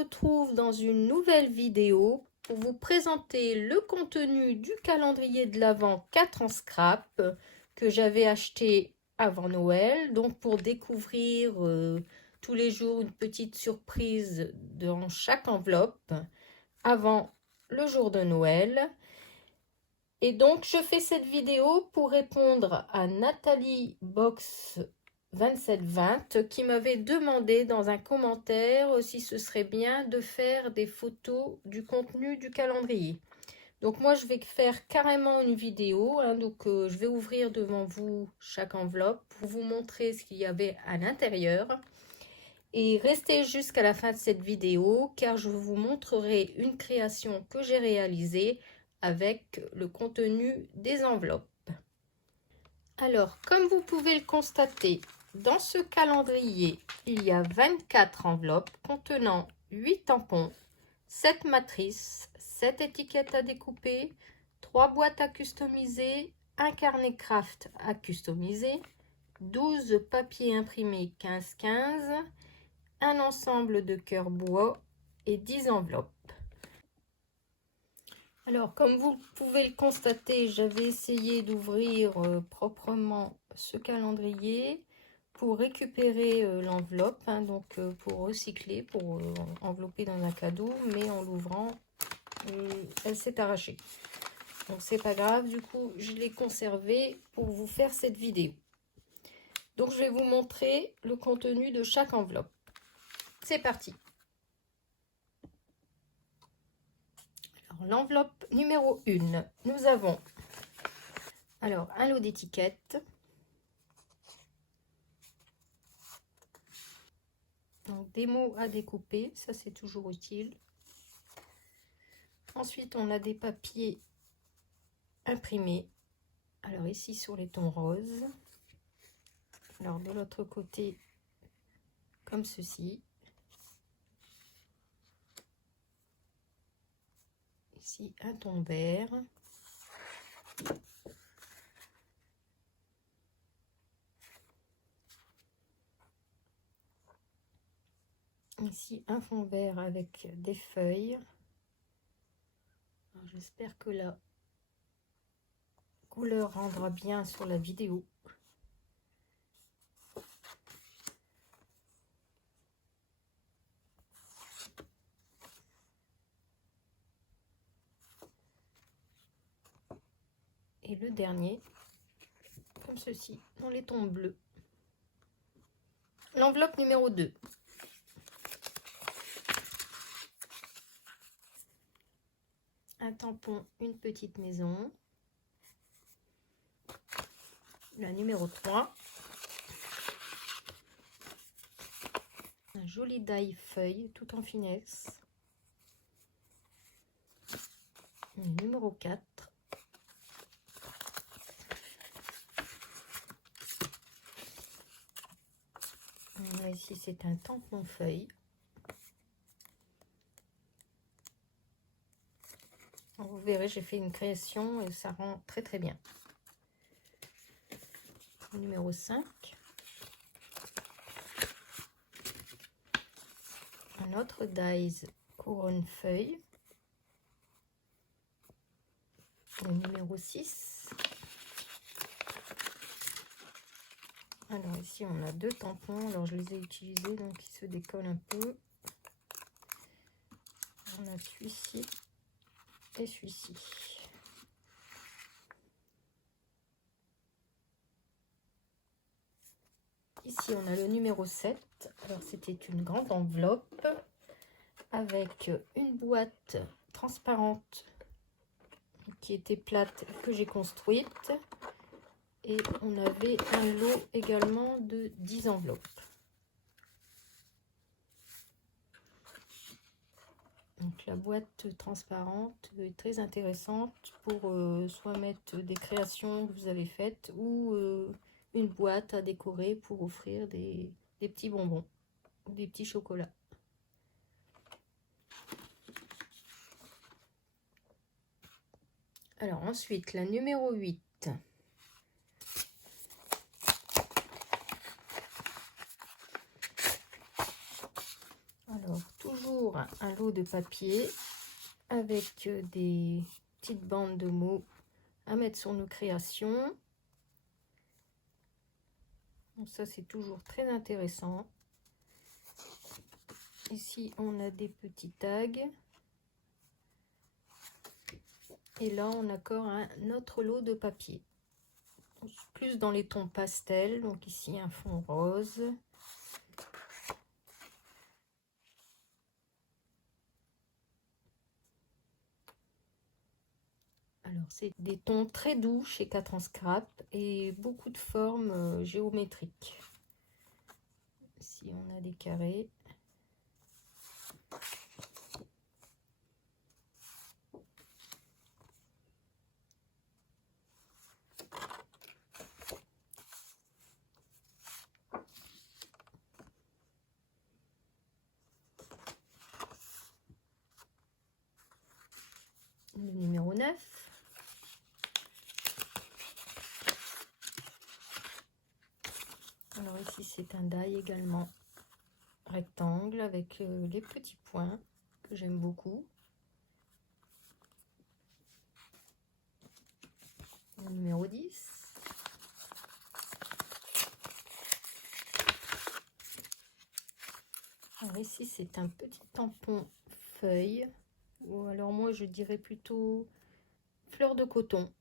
retrouve dans une nouvelle vidéo pour vous présenter le contenu du calendrier de l'Avent 4 en scrap que j'avais acheté avant Noël, donc pour découvrir tous les jours une petite surprise dans chaque enveloppe avant le jour de Noël. Et donc je fais cette vidéo pour répondre à Nathalie Box 2720 qui m'avait demandé dans un commentaire si ce serait bien de faire des photos du contenu du calendrier. Donc moi je vais faire carrément une vidéo, donc je vais ouvrir devant vous chaque enveloppe pour vous montrer ce qu'il y avait à l'intérieur. Et restez jusqu'à la fin de cette vidéo car je vous montrerai une création que j'ai réalisée avec le contenu des enveloppes. Alors, comme vous pouvez le constater, dans ce calendrier, il y a 24 enveloppes contenant 8 tampons, 7 matrices, 7 étiquettes à découper, 3 boîtes à customiser, un carnet craft à customiser, 12 papiers imprimés 15-15, un ensemble de cœurs bois et 10 enveloppes. Alors, comme vous pouvez le constater, j'avais essayé d'ouvrir proprement ce calendrier pour récupérer l'enveloppe, donc pour recycler, pour envelopper dans un cadeau, mais en l'ouvrant, elle s'est arrachée. Donc, c'est pas grave, du coup, je l'ai conservée pour vous faire cette vidéo. Donc, je vais vous montrer le contenu de chaque enveloppe. C'est parti! L'enveloppe numéro 1, nous avons alors un lot d'étiquettes, donc des mots à découper, ça c'est toujours utile. Ensuite on a des papiers imprimés, alors ici sur les tons roses, alors de l'autre côté comme ceci. Ici un ton vert. Ici un fond vert avec des feuilles. J'espère que la couleur rendra bien sur la vidéo. Et le dernier, comme ceci, dans les tons bleus. L'enveloppe numéro 2. Un tampon, une petite maison. La numéro 3. Un joli die feuille tout en finesse. Le numéro 4. Ici c'est un tampon feuille. Vous verrez, j'ai fait une création et ça rend très très bien. Numéro 5. Un autre dies couronne feuille. Le numéro 6. Alors ici on a 2 tampons, alors je les ai utilisés donc ils se décollent un peu. On a celui-ci et celui-ci. Ici on a le numéro 7, alors c'était une grande enveloppe avec une boîte transparente qui était plate que j'ai construite. Et on avait un lot également de 10 enveloppes. Donc la boîte transparente est très intéressante pour soit mettre des créations que vous avez faites ou une boîte à décorer pour offrir des petits bonbons ou des petits chocolats. Alors ensuite la numéro 8. Alors toujours un lot de papier avec des petites bandes de mots à mettre sur nos créations. Donc ça, c'est toujours très intéressant. Ici, on a des petits tags. Et là, on a encore un autre lot de papier. Plus dans les tons pastels. Donc ici, un fond rose. Alors, c'est des tons très doux chez 4 en scrap et beaucoup de formes géométriques. Ici, on a des carrés. Le numéro 9. Alors ici, c'est un die également rectangle avec les petits points que j'aime beaucoup. Le numéro 10. Alors ici, c'est un petit tampon feuille, ou alors moi je dirais plutôt fleur de coton,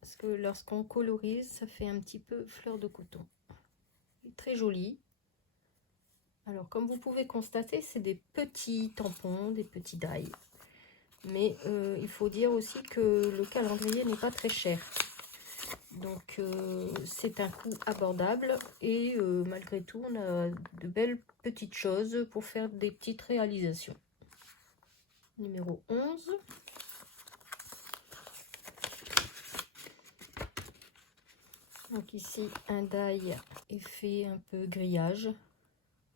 parce que lorsqu'on colorise, ça fait un petit peu fleur de coton. Très joli. Alors comme vous pouvez constater, c'est des petits tampons, des petits die. Mais il faut dire aussi que le calendrier n'est pas très cher. Donc c'est un coût abordable et malgré tout on a de belles petites choses pour faire des petites réalisations. Numéro 11. Donc ici un die effet un peu grillage.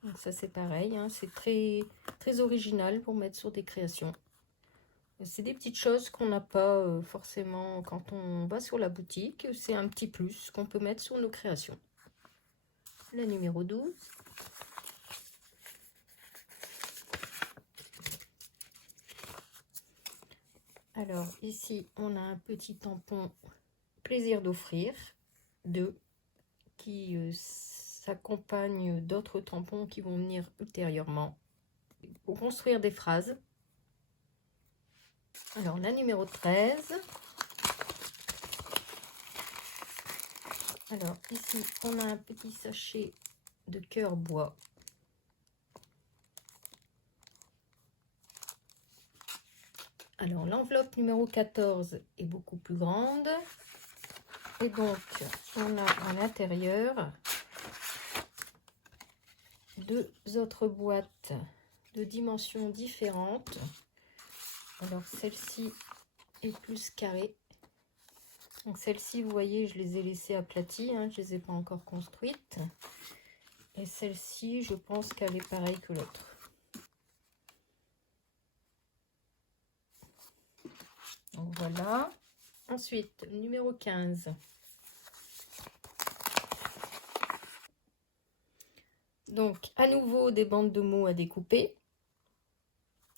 Donc ça c'est pareil, hein, c'est très original pour mettre sur des créations. C'est des petites choses qu'on n'a pas forcément quand on va sur la boutique. C'est un petit plus qu'on peut mettre sur nos créations. La numéro 12. Alors ici, on a un petit tampon plaisir d'offrir, 2, qui s'accompagne d'autres tampons qui vont venir ultérieurement pour construire des phrases. Alors la numéro 13. Alors ici, on a un petit sachet de cœur bois. Alors l'enveloppe numéro 14 est beaucoup plus grande. Et donc, on a à l'intérieur 2 autres boîtes de dimensions différentes. Alors celle-ci est plus carrée. Donc celle-ci, vous voyez, je les ai laissées aplaties, hein, je ne les ai pas encore construites. Et celle-ci, je pense qu'elle est pareille que l'autre. Donc voilà. Ensuite, numéro 15. Donc, à nouveau, des bandes de mots à découper.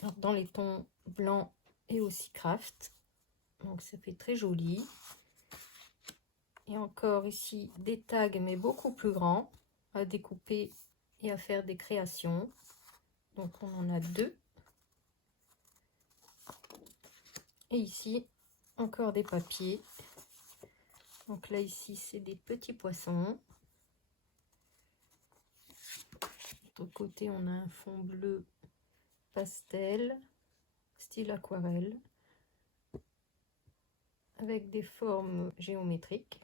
Alors, dans les tons blanc et aussi craft. Donc, ça fait très joli. Et encore ici, des tags, mais beaucoup plus grands, à découper et à faire des créations. Donc, on en a 2. Et ici, encore des papiers. Donc là, ici, c'est des petits poissons. De l'autre côté, on a un fond bleu pastel, style aquarelle, avec des formes géométriques.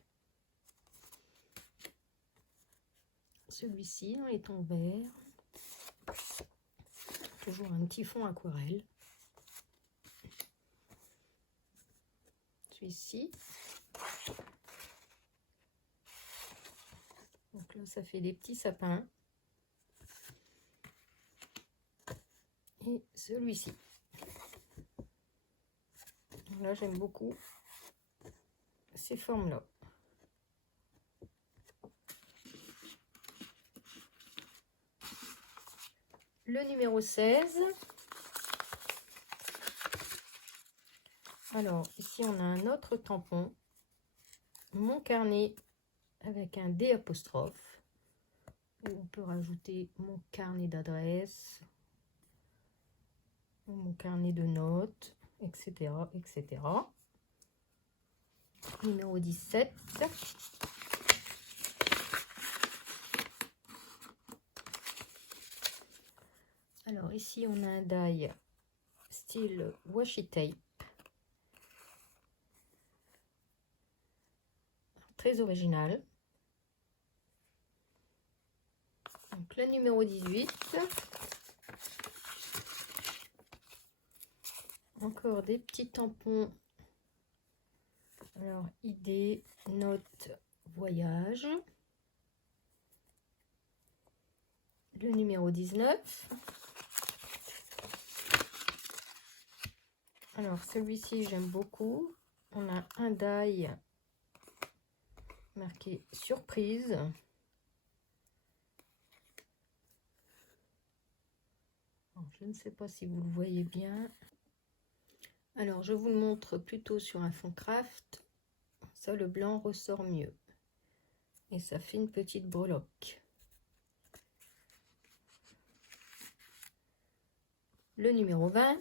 Celui-ci, dans les tons verts. Toujours un petit fond aquarelle. Celui-ci. Donc là, ça fait des petits sapins. Et celui-ci. Là, j'aime beaucoup ces formes-là. Le numéro 16. Alors, ici, on a un autre tampon. Mon carnet avec un D apostrophe. Où on peut rajouter mon carnet d'adresse, mon carnet de notes, etc., etc. Numéro 17. Alors, ici, on a un die style washi tape. Très original. Donc le numéro 18. Encore des petits tampons. Alors, idée, note, voyage. Le numéro 19. Alors, celui-ci, j'aime beaucoup. On a un die marqué surprise. Alors, je ne sais pas si vous le voyez bien. Alors, je vous le montre plutôt sur un fond craft. Ça, le blanc ressort mieux. Et ça fait une petite breloque. Le numéro 20.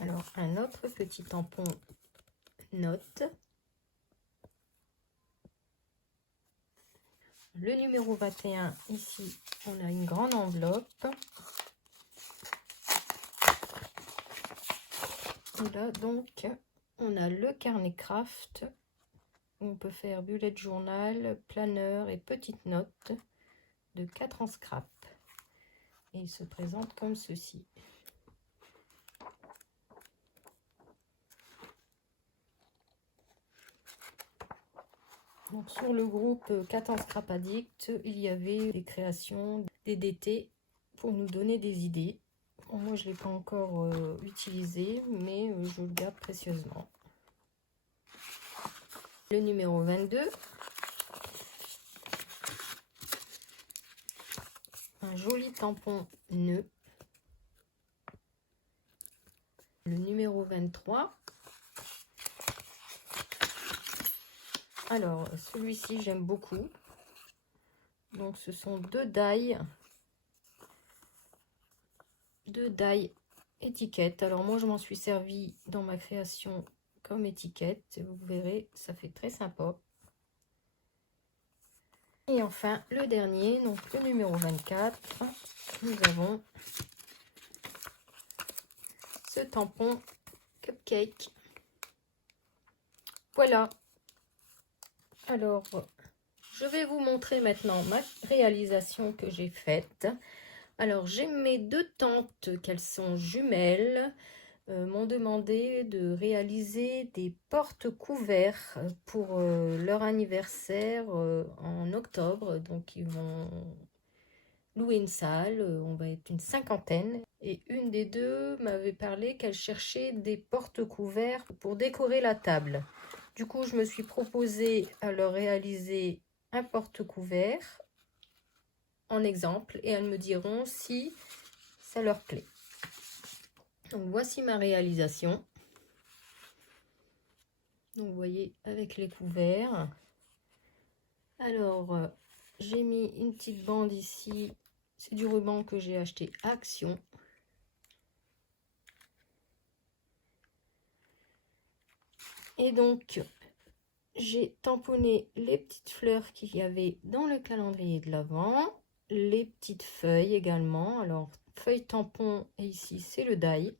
Alors, un autre petit tampon note. Le numéro 21, ici, on a une grande enveloppe. Et là, donc, on a le carnet craft. On peut faire bullet journal, planeur et petites notes de 4 en scrap. Et il se présente comme ceci. Donc, sur le groupe 4 en scrap addict, il y avait des créations, des DT pour nous donner des idées. Bon, moi, je ne l'ai pas encore utilisé, mais je le garde précieusement. Le numéro 22. Un joli tampon nœud. Le numéro 23. Alors, celui-ci, j'aime beaucoup. Donc, ce sont deux die étiquettes. Alors, moi, je m'en suis servi dans ma création comme étiquette. Vous verrez, ça fait très sympa. Et enfin, le dernier, donc le numéro 24, nous avons ce tampon cupcake. Voilà. Alors, je vais vous montrer maintenant ma réalisation que j'ai faite. Alors, j'ai mes deux tantes, qu'elles sont jumelles, m'ont demandé de réaliser des porte-couverts pour leur anniversaire en octobre. Donc, ils vont louer une salle, on va être une cinquantaine. Et une des deux m'avait parlé qu'elle cherchait des porte-couverts pour décorer la table. Du coup, je me suis proposé à leur réaliser un porte-couvert en exemple et elles me diront si ça leur plaît. Donc, voici ma réalisation. Donc, vous voyez, avec les couverts. Alors, j'ai mis une petite bande ici. C'est du ruban que j'ai acheté Action. Et donc, j'ai tamponné les petites fleurs qu'il y avait dans le calendrier de l'Avent, les petites feuilles également. Alors, feuille tampon, et ici, c'est le die.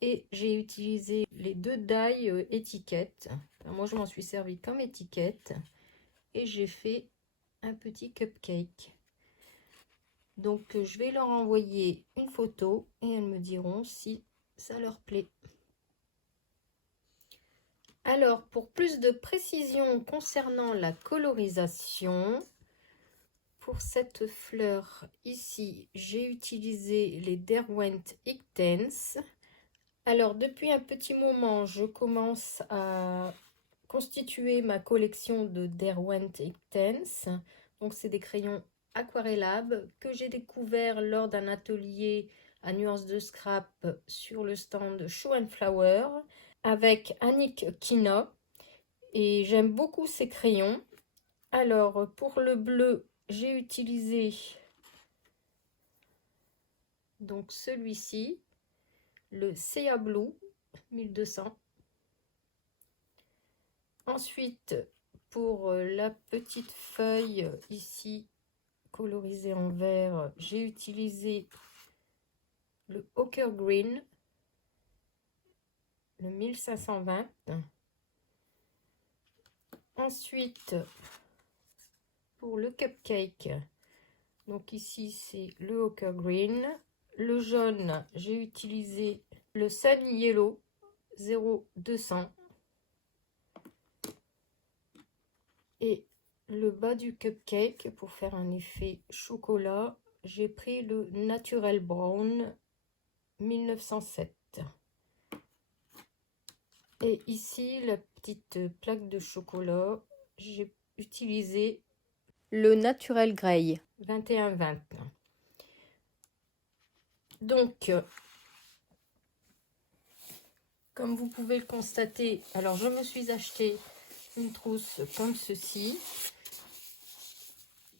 Et j'ai utilisé les deux die étiquettes. Alors, moi, je m'en suis servi comme étiquette. Et j'ai fait un petit cupcake. Donc, je vais leur envoyer une photo et elles me diront si ça leur plaît. Alors, pour plus de précision concernant la colorisation, pour cette fleur ici, j'ai utilisé les Derwent Ictens. Alors, depuis un petit moment, je commence à constituer ma collection de Derwent Ictens. Donc, c'est des crayons aquarellables que j'ai découvert lors d'un atelier à nuances de scrap sur le stand Show and Flower avec Annick Kina. Et j'aime beaucoup ces crayons. Alors, pour le bleu, j'ai utilisé donc celui-ci, le Sea Blue 1200. Ensuite, pour la petite feuille ici, colorisée en vert, j'ai utilisé le Ochre Green, le 1520. Ensuite, pour le cupcake, donc ici c'est le Ochre Green. Le jaune, j'ai utilisé le Sunny Yellow 0200. Et le bas du cupcake, pour faire un effet chocolat, j'ai pris le Natural Brown 1907. Et ici, la petite plaque de chocolat, j'ai utilisé le Natural Grey 2120. Donc, comme vous pouvez le constater, alors je me suis acheté une trousse comme ceci.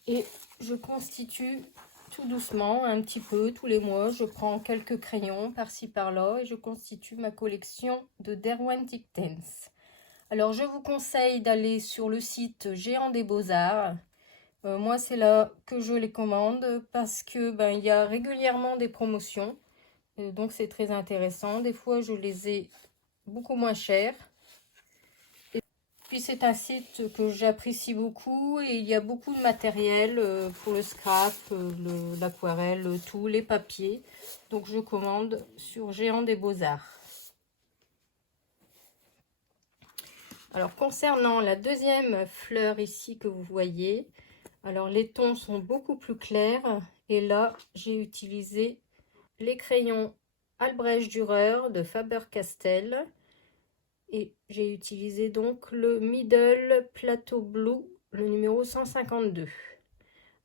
Et je constitue tout doucement, un petit peu, tous les mois, je prends quelques crayons par-ci par-là et je constitue ma collection de Derwent Iktens. Alors je vous conseille d'aller sur le site Géant des Beaux-Arts. Moi c'est là que je les commande parce que il y a régulièrement des promotions. Donc c'est très intéressant. Des fois je les ai beaucoup moins chers. Puis c'est un site que j'apprécie beaucoup et il y a beaucoup de matériel pour le scrap, l'aquarelle, tous les papiers. Donc je commande sur Géant des Beaux-Arts. Alors concernant la deuxième fleur ici que vous voyez, alors les tons sont beaucoup plus clairs et là j'ai utilisé les crayons Albrecht Dürer de Faber-Castell. Et j'ai utilisé donc le Middle Plateau Blue, le numéro 152.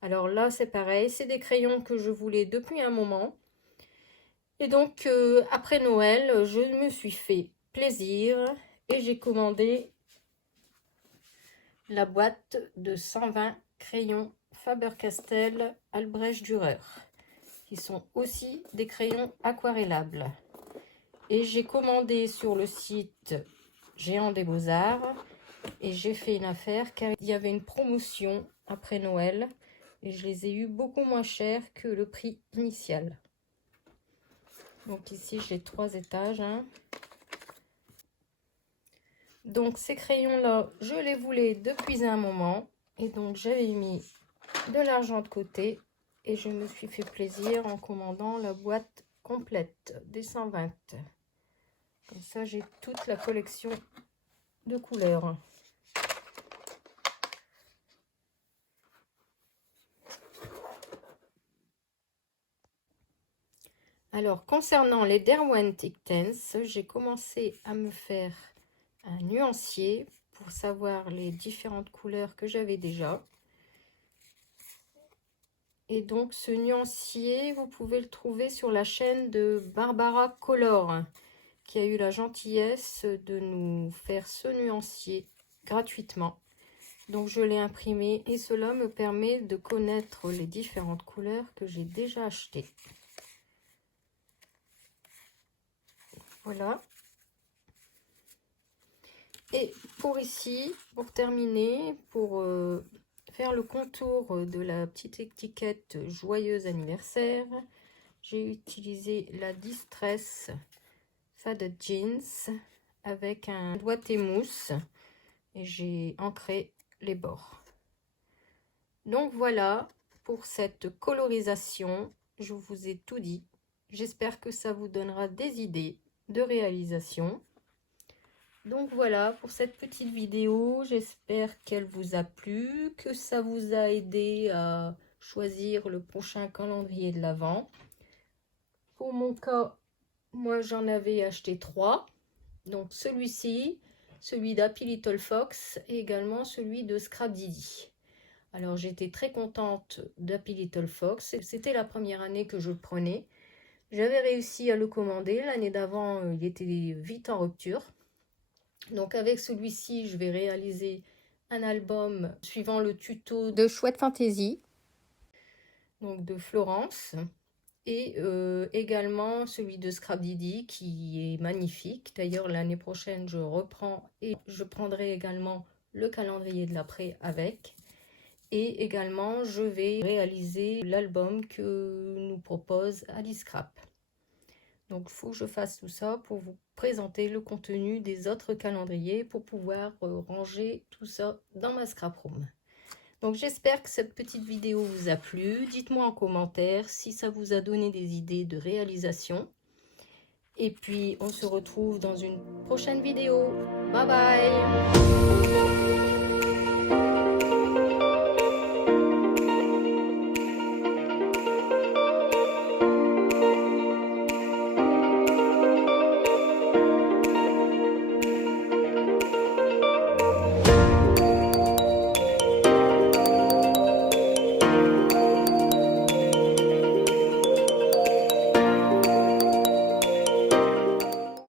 Alors là, c'est pareil, c'est des crayons que je voulais depuis un moment. Et donc, après Noël, je me suis fait plaisir et j'ai commandé la boîte de 120 crayons Faber-Castell Albrecht Dürer, qui sont aussi des crayons aquarellables. Et j'ai commandé sur le site Géant des Beaux-Arts et j'ai fait une affaire car il y avait une promotion après Noël et je les ai eu beaucoup moins chers que le prix initial. Donc ici j'ai 3 étages. Donc ces crayons là je les voulais depuis un moment et donc j'avais mis de l'argent de côté et je me suis fait plaisir en commandant la boîte complète des 120. Comme ça j'ai toute la collection de couleurs. Alors, concernant les Derwent Iktens, j'ai commencé à me faire un nuancier pour savoir les différentes couleurs que j'avais déjà. Et donc, ce nuancier, vous pouvez le trouver sur la chaîne de Barbara Color, qui a eu la gentillesse de nous faire ce nuancier gratuitement. Donc, je l'ai imprimé et cela me permet de connaître les différentes couleurs que j'ai déjà achetées. Voilà. Et pour ici, pour terminer, pour faire le contour de la petite étiquette Joyeux anniversaire, j'ai utilisé la Distress Faded Jeans avec un doigté mousse et j'ai ancré les bords. Donc voilà pour cette colorisation, je vous ai tout dit. J'espère que ça vous donnera des idées de réalisation. Donc voilà pour cette petite vidéo, j'espère qu'elle vous a plu, que ça vous a aidé à choisir le prochain calendrier de l'Avent. Pour mon cas, moi j'en avais acheté 3, donc celui-ci, celui d'Happy Little Fox et également celui de Scrap Didi. Alors j'étais très contente d'Happy Little Fox, c'était la première année que je le prenais. J'avais réussi à le commander. L'année d'avant, il était vite en rupture. Donc avec celui-ci, je vais réaliser un album suivant le tuto de Chouette Fantaisie, donc de Florence, et également celui de Scrap Didi qui est magnifique. D'ailleurs, l'année prochaine, je reprends et je prendrai également le calendrier de l'après avec. Et également, je vais réaliser l'album que nous propose Alice Scrap. Donc, il faut que je fasse tout ça pour vous présenter le contenu des autres calendriers pour pouvoir ranger tout ça dans ma scrap room. Donc, j'espère que cette petite vidéo vous a plu. Dites-moi en commentaire si ça vous a donné des idées de réalisation. Et puis, on se retrouve dans une prochaine vidéo. Bye bye!